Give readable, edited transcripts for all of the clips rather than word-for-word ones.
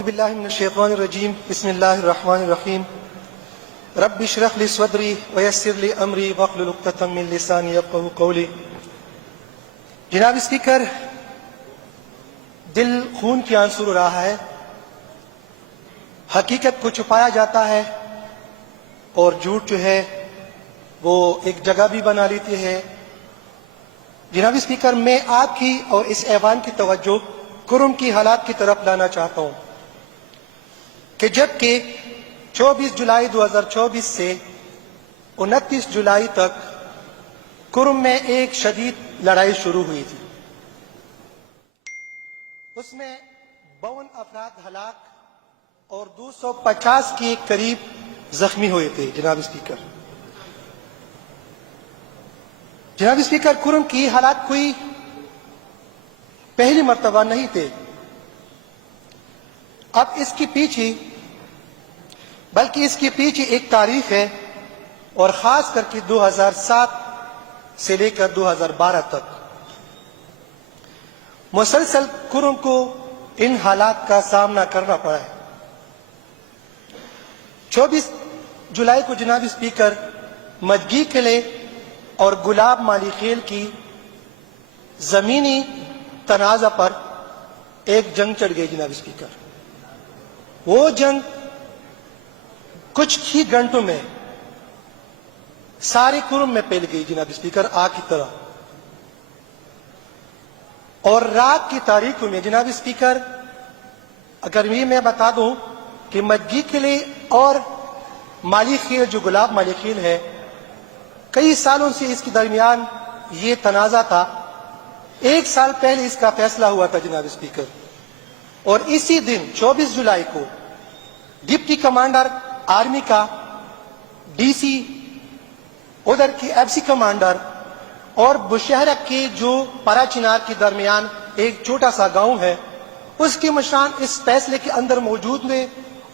باللہ من الشیطان الرجیم بسم اللہ الرحمن الرحیم رب اشرح لی صدری ویسر لی امری واحلل عقدۃ من لسانی یفقہوا قولی۔ جناب اسپیکر، دل خون کی آنسو رو رہا ہے، حقیقت کو چھپایا جاتا ہے اور جھوٹ جو ہے وہ ایک جگہ بھی بنا لیتی ہے۔ جناب اسپیکر، میں آپ کی اور اس ایوان کی توجہ کرم کی حالات کی طرف لانا چاہتا ہوں کہ جبکہ 24 جولائی 2024 سے 29 جولائی تک کرم میں ایک شدید لڑائی شروع ہوئی تھی، اس میں 52 افراد ہلاک اور 250 کے قریب زخمی ہوئے تھے۔ جناب اسپیکر، کرم کی حالات کوئی پہلی مرتبہ نہیں تھے، اب اس کے پیچھے بلکہ اس کے پیچھے ایک تاریخ ہے، اور خاص کر کے 2007 سے لے کر 2012 تک مسلسل کرم کو ان حالات کا سامنا کرنا پڑا ہے۔ 24 جولائی کو جناب اسپیکر، مجگی قلعے اور گلاب مالی خیل کی زمینی تنازع پر ایک جنگ چڑھ گئی۔ جناب اسپیکر، وہ جنگ کچھ ہی گھنٹوں میں سارے کرم میں پھیل گئی۔ جناب اسپیکر، آگ کی طرح، اور رات کی تاریخوں میں جناب اسپیکر، اگر میں بتا دوں کہ مجگی قلعے اور مالی خیل جو گلاب مالی خیل ہے، کئی سالوں سے اس کے درمیان یہ تنازع تھا۔ 1 سال پہلے اس کا فیصلہ ہوا تھا جناب اسپیکر، اور اسی دن 24 جولائی کو ڈپٹی کمانڈر آرمی کا، ڈی سی، ادھر کی ایف سی کمانڈر اور بشہرہ کے جو پرا چنار کے درمیان ایک چھوٹا سا گاؤں ہے، اس کے مشران اس فیصلے کے اندر موجود ہوئے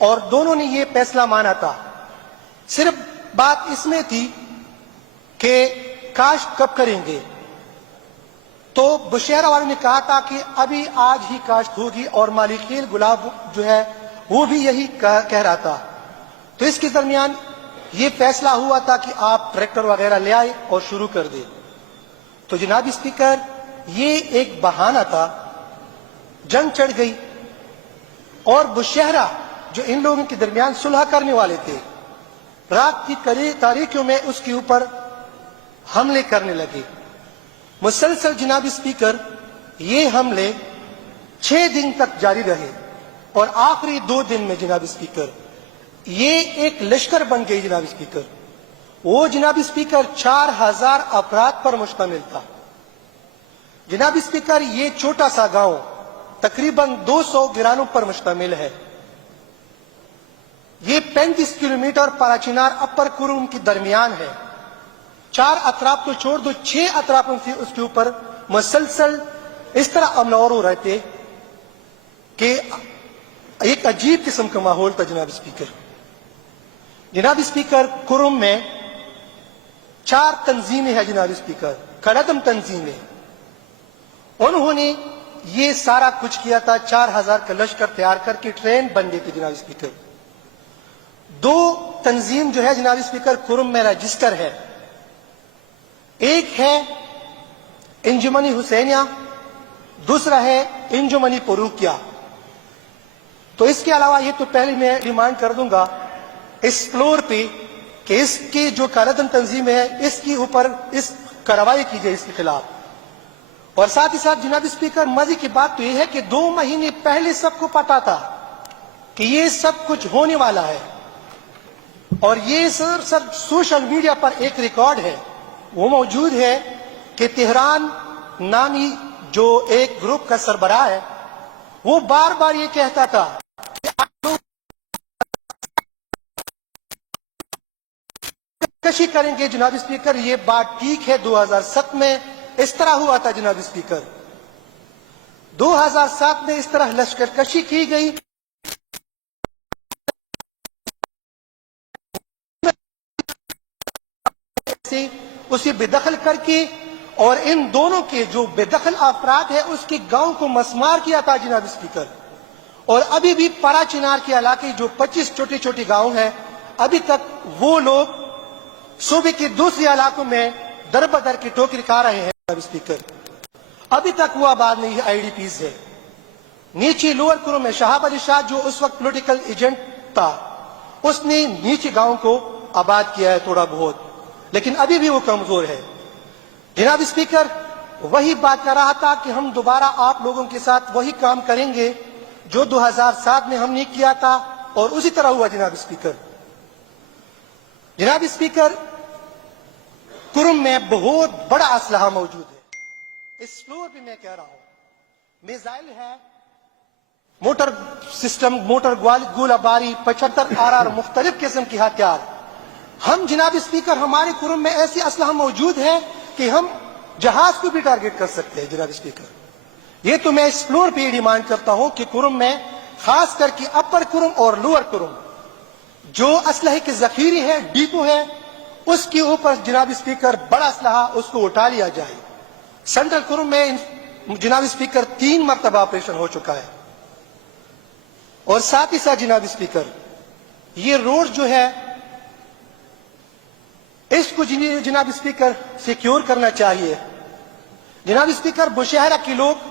اور دونوں نے یہ فیصلہ مانا تھا۔ صرف بات اس میں تھی کہ کاشت کب کریں گے، تو بشہرہ والوں نے کہا تھا کہ ابھی آج ہی کاشت ہوگی، اور مالی خیل گلاب جو ہے وہ بھی یہی کہہ رہا تھا۔ تو اس کے درمیان یہ فیصلہ ہوا تھا کہ آپ ٹریکٹر وغیرہ لے آئے اور شروع کر دیں۔ تو جناب اسپیکر، یہ ایک بہانہ تھا، جنگ چڑھ گئی، اور بشہرہ جو ان لوگوں کے درمیان صلح کرنے والے تھے، رات کی تاریکیوں میں اس کے اوپر حملے کرنے لگے۔ مسلسل جناب اسپیکر، یہ حملے 6 دن تک جاری رہے، اور آخری 2 دن میں جناب اسپیکر یہ ایک لشکر بن گئی۔ جناب اسپیکر، وہ جناب اسپیکر 4000 افراد پر مشتمل تھا۔ جناب اسپیکر، یہ چھوٹا سا گاؤں تقریباً 200 گرانوں پر مشتمل ہے۔ یہ 35 کلومیٹر پرا چنار اپر کرم کے درمیان ہے۔ 4 اطراف کو چھوڑ دو، 6 اطرافوں سے اس کے اوپر مسلسل اس طرح حملہ ہو رہے تھے کہ ایک عجیب قسم کا ماحول تھا۔ جناب اسپیکر، کرم میں 4 تنظیمیں ہیں۔ جناب اسپیکر، قلعدم تنظیمیں، انہوں نے یہ سارا کچھ کیا تھا۔ 4000 کا لشکر تیار کر کے ٹرین بن گئی تھی۔ جناب اسپیکر، 2 تنظیم جو ہے جناب اسپیکر کرم میں رجسٹر ہے، ایک ہے انجمنی حسینیہ، دوسرا ہے انجمنی پروکیا۔ تو اس کے علاوہ یہ تو پہلے میں ڈیمانڈ کر دوں گا اس فلور پہ کہ اس کی جو قلعدم تنظیم ہے اس کے اوپر اس کارروائی کی جائے اس کے خلاف۔ اور ساتھ ہی ساتھ جناب اسپیکر، مزے کی بات تو یہ ہے کہ 2 مہینے پہلے سب کو پتا تھا کہ یہ سب کچھ ہونے والا ہے، اور یہ سب سوشل میڈیا پر ایک ریکارڈ ہے، وہ موجود ہے کہ تہران نامی جو ایک گروپ کا سربراہ ہے، وہ بار بار یہ کہتا تھا کشی کریں گے۔ جناب اسپیکر، یہ بات ٹھیک ہے، 2007 میں اس طرح ہوا تھا۔ جناب اسپیکر، 2007 میں اس طرح لشکر کشی کی گئی، اسے بے دخل کر کے، اور ان دونوں کے جو بے دخل افراد ہیں اس کے گاؤں کو مسمار کیا تھا۔ جناب اسپیکر، اور ابھی بھی پارا چنار کے علاقے جو 25 چھوٹے چھوٹے گاؤں ہیں، ابھی تک وہ لوگ صوبے کے دوسرے علاقوں میں در بدر کی ٹوکری کھا رہے ہیں جناب اسپیکر۔ ابھی تک وہ آباد نہیں ہے، آئی ڈی پیز ہے۔ نیچے لوور کرم میں شہاب علی شاہ جو اس وقت پولیٹیکل ایجنٹ تھا، اس نے نیچے گاؤں کو آباد کیا ہے تھوڑا بہت، لیکن ابھی بھی وہ کمزور ہے۔ جناب اسپیکر، وہی بات کر رہا تھا کہ ہم دوبارہ آپ لوگوں کے ساتھ وہی کام کریں گے جو 2007 میں ہم نے کیا تھا، اور اسی طرح ہوا جناب اسپیکر۔ جناب اسپیکر، کرم میں بہت بڑا اسلحہ موجود ہے، اس فلور پہ میں کہہ رہا ہوں، میزائل ہے، موٹر سسٹم، موٹر گولہ باری، 75 آرار، مختلف قسم کی ہتھیار۔ ہم جناب اسپیکر، ہمارے کرم میں ایسی اسلحہ موجود ہے کہ ہم جہاز کو بھی ٹارگٹ کر سکتے ہیں جناب اسپیکر۔ یہ تو میں اس فلور پہ ڈیمانڈ کرتا ہوں کہ کرم میں، خاص کر کے اپر کرم اور لوور کرم، جو اسلحے کے ذخیرے ہے، ڈیپو ہے، اس کے اوپر جناب اسپیکر بڑا اسلحہ اس کو اٹھا لیا جائے۔ سینٹرل کرم میں جناب اسپیکر 3 مرتبہ آپریشن ہو چکا ہے۔ اور ساتھ ہی ساتھ جناب اسپیکر، یہ روڈ جو ہے اس کو جناب اسپیکر سیکیور کرنا چاہیے۔ جناب اسپیکر، بشہرہ کے لوگ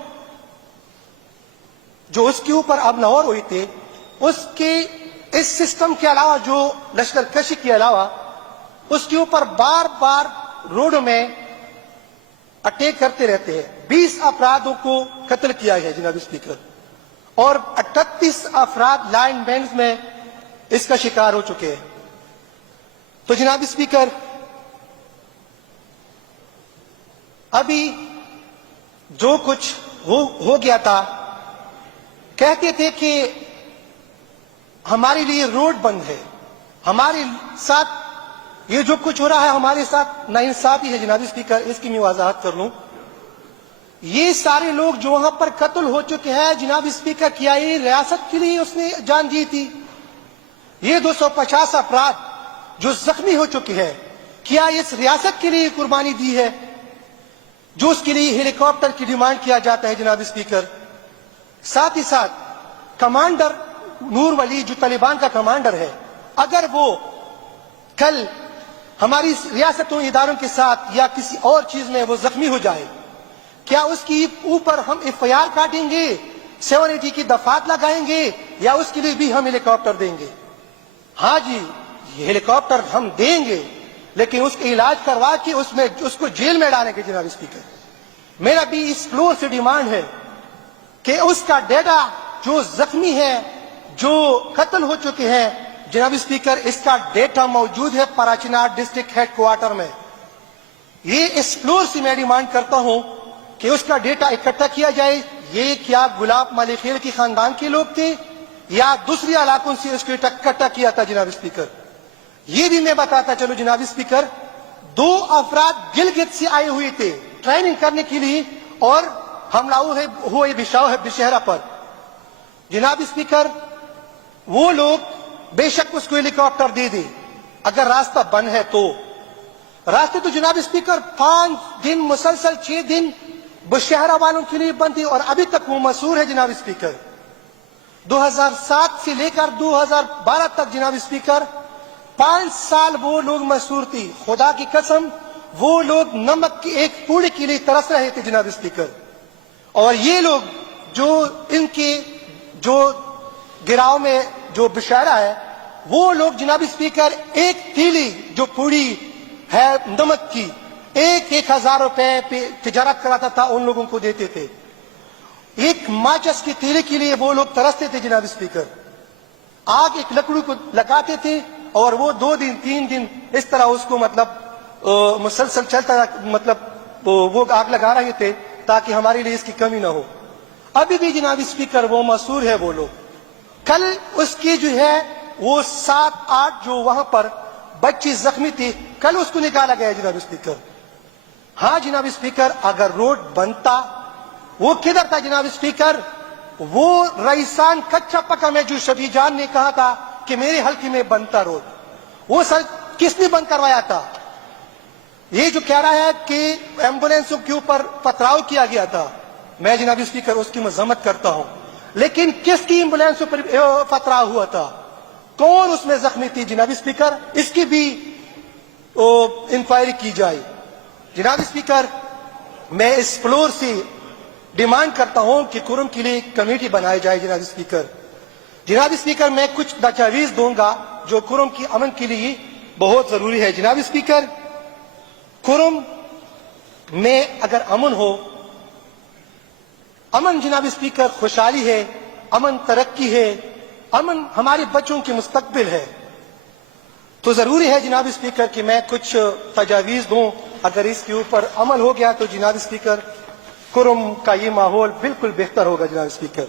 جو اس کے اوپر اب نہور ہوئی تھے، اس کے اس سسٹم کے علاوہ، جو لشکر کشی کے علاوہ، اس کے اوپر بار بار روڈ میں اٹیک کرتے رہتے ہیں۔ 20 افرادوں کو قتل کیا ہے جناب اسپیکر، اور 38 افراد لائن مینز میں اس کا شکار ہو چکے ہیں۔ تو جناب اسپیکر، ابھی جو کچھ ہو گیا تھا، کہتے تھے کہ ہمارے لیے روڈ بند ہے، ہمارے ساتھ یہ جو کچھ ہو رہا ہے ہمارے ساتھ ناانصافی ہے جناب اسپیکر۔ اس کی میں وضاحت کر لوں، یہ سارے لوگ جو وہاں پر قتل ہو چکے ہیں جناب اسپیکر، کیا یہ ریاست کے لیے اس نے جان دی تھی؟ یہ 250 افراد جو زخمی ہو چکے ہیں، کیا اس ریاست کے لیے قربانی دی ہے جو اس کے لیے ہیلی کاپٹر کی ڈیمانڈ کیا جاتا ہے جناب اسپیکر؟ ساتھ ہی ساتھ کمانڈر نور ولی جو طالبان کا کمانڈر ہے، اگر وہ کل ہماری ریاستوں اداروں کے ساتھ یا کسی اور چیز میں وہ زخمی ہو جائے، کیا اس کی اوپر ہم ایف آئی آر کاٹیں گے، 780 کی دفعات لگائیں گے، یا اس کے لیے بھی ہم ہیلی کاپٹر دیں گے؟ ہاں جی، یہ ہیلی کاپٹر ہم دیں گے، لیکن اس کا علاج کروا کے اس کو جیل میں ڈالیں گے جناب اسپیکر۔ میرا بھی اس فلور سے ڈیمانڈ ہے کہ اس کا ڈیٹا، جو زخمی ہے، جو قتل ہو چکے ہیں جناب اسپیکر، اس کا ڈیٹا موجود ہے پراچینار ڈسٹرکٹ ہیڈ کوارٹر میں۔ یہ اس فلور سے میں ڈیمانڈ کرتا ہوں کہ اس کا ڈیٹا اکٹھا کیا جائے۔ یہ کیا گلاب ملک خیل کے خاندان کے لوگ تھے یا دوسری علاقوں سے اس کو اکٹھا کیا تھا جناب اسپیکر؟ یہ بھی میں بتاتا چلو جناب اسپیکر، 2 افراد گلگت سے آئے ہوئے تھے ٹریننگ کرنے کے لیے، اور حملہ ہوئے بشہرہ پر جناب اسپیکر۔ وہ لوگ بے شک اس کو ہیلی کاپٹر دے دیں اگر راستہ بند ہے تو۔ راستے تو جناب اسپیکر 5 دن مسلسل 6 دن بشہرہ والوں کے لیے بند تھے، اور ابھی تک وہ مسور ہے جناب اسپیکر۔ 2007 سے لے کر 2012 تک جناب اسپیکر 5 سال وہ لوگ مسور تھی۔ خدا کی قسم، وہ لوگ نمک کی ایک پوڑی کے لیے ترس رہے تھے جناب اسپیکر۔ اور یہ لوگ جو ان کے جو گراؤں میں جو بشہرہ ہے، وہ لوگ جناب اسپیکر ایک تیلی جو پوڑی ہے نمک کی 1,000 روپے پہ تجارت کراتا تھا، ان لوگوں کو دیتے تھے۔ ایک ماچس کی تیلی کے لیے وہ لوگ ترستے تھے جناب اسپیکر۔ آگ ایک لکڑی کو لگاتے تھے اور وہ 2 دن 3 دن اس طرح اس کو مسلسل چلتا، وہ آگ لگا رہے تھے تاکہ ہمارے لیے اس کی کمی نہ ہو۔ ابھی بھی جناب اسپیکر وہ مسور ہے وہ لوگ۔ کل اس کی جو ہے وہ 7-8 جو وہاں پر بچی زخمی تھی، کل اس کو نکالا گیا جناب اسپیکر۔ ہاں جناب اسپیکر، اگر روڈ بنتا، وہ کدھر تھا جناب اسپیکر؟ وہ رئیسان کچا پکا میں جو شفیع جان نے کہا تھا کہ میرے حلقے میں بنتا روڈ، وہ سر کس نے بند کروایا تھا؟ یہ جو کہہ رہا ہے کہ ایمبولینسوں کے اوپر پتھراؤ کیا گیا تھا، میں جناب اسپیکر اس کی مذمت کرتا ہوں۔ لیکن کس کی ایمبولینس پر پتھرا ہوا تھا, کون اس میں زخمی تھی جناب اسپیکر, اس کی بھی انکوائری کی جائے. جناب اسپیکر, میں اس فلور سے ڈیمانڈ کرتا ہوں کہ کرم کے لیے کمیٹی بنائی جائے. جناب اسپیکر, میں کچھ تجاویز دوں گا جو کرم کی امن کے لیے بہت ضروری ہے. جناب اسپیکر, کرم میں اگر امن ہو, امن جناب اسپیکر خوشحالی ہے, امن ترقی ہے, امن ہمارے بچوں کے مستقبل ہے, تو ضروری ہے جناب اسپیکر کہ میں کچھ تجاویز دوں. اگر اس کے اوپر عمل ہو گیا تو جناب اسپیکر کرم کا یہ ماحول بالکل بہتر ہوگا. جناب اسپیکر,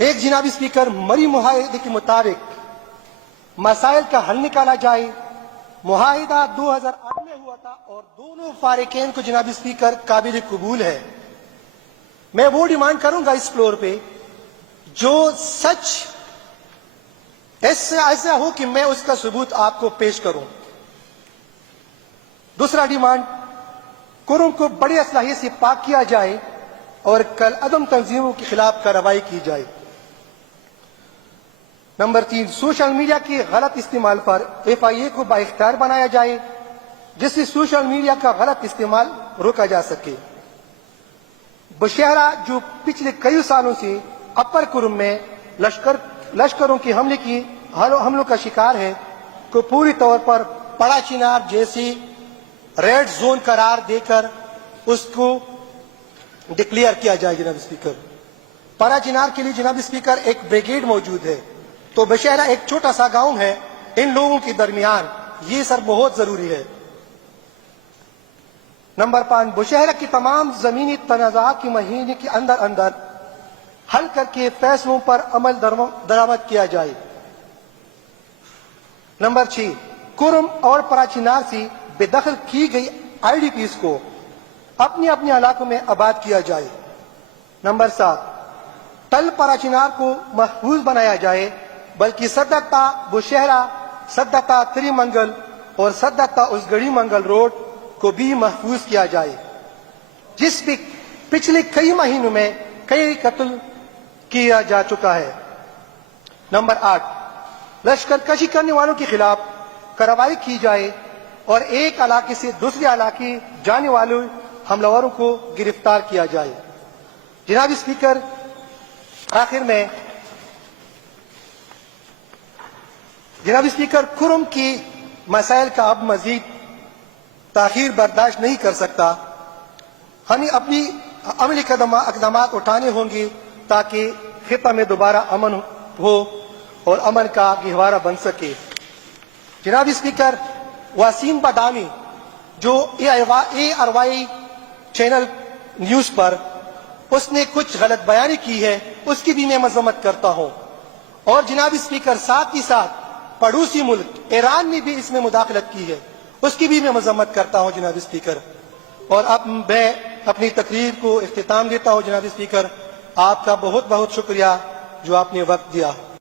ایک جناب اسپیکر مری معاہدے کے مطابق مسائل کا حل نکالا جائے. معاہدہ 2008 میں ہوا تھا اور دونوں فارقین کو جناب اسپیکر قابل قبول ہے. میں وہ ڈیمانڈ کروں گا اس فلور پہ جو سچ ایسا ہو کہ میں اس کا ثبوت آپ کو پیش کروں. دوسرا ڈیمانڈ, کرم کو بڑی اصلاحیت سے پاک کیا جائے اور کل عدم تنظیموں کے خلاف کارروائی کی جائے. نمبر 3, سوشل میڈیا کے غلط استعمال پر FIA کو بااختیار بنایا جائے جس سے سوشل میڈیا کا غلط استعمال روکا جا سکے. بشہرہ جو پچھلے کئی سالوں سے اپر کرم میں لشکروں کے حملوں کا شکار ہے, کو پوری طور پر پڑا چنار جیسی ریڈ زون قرار دے کر اس کو ڈکلیئر کیا جائے. جناب اسپیکر, پڑا چنار کے لیے جناب اسپیکر ایک بریگیڈ موجود ہے, تو بشہرہ ایک چھوٹا سا گاؤں ہے. ان لوگوں کے درمیان یہ سر بہت ضروری ہے. نمبر 5, بشہرہ کی تمام زمینی تنازعات کے مہینے کے اندر حل کر کے فیصلوں پر عمل درآمد کیا جائے. نمبر 6, کرم اور پراچینار سے بے دخل کی گئی IDPs کو اپنے اپنے علاقوں میں آباد کیا جائے. نمبر 7, تل پراچینار کو محفوظ بنایا جائے بلکہ سدتا بشہرہ, سدتا تری منگل اور سدتا اسگڑی منگل روڈ کو بھی محفوظ کیا جائے جس پہ پچھلے کئی مہینوں میں کئی قتل کیا جا چکا ہے. نمبر 8, لشکر کشی کرنے والوں کے خلاف کارروائی کی جائے اور ایک علاقے سے دوسرے علاقے جانے والے حملہ کو گرفتار کیا جائے. جناب اسپیکر, آخر میں جناب اسپیکر, کرم کی مسائل کا اب مزید تاخیر برداشت نہیں کر سکتا. ہمیں اپنی عملی اقدامات اٹھانے ہوں گے تاکہ خطہ میں دوبارہ امن ہو اور امن کا گہوارہ بن سکے. جناب اسپیکر, وسیم بادامی جو ARY چینل نیوز پر اس نے کچھ غلط بیانی کی ہے, اس کی بھی میں مذمت کرتا ہوں. اور جناب اسپیکر, ساتھ ہی ساتھ پڑوسی ملک ایران نے بھی اس میں مداخلت کی ہے, اس کی بھی میں مذمت کرتا ہوں. جناب اسپیکر, اور اب میں اپنی تقریر کو اختتام دیتا ہوں. جناب اسپیکر, آپ کا بہت بہت شکریہ جو آپ نے وقت دیا.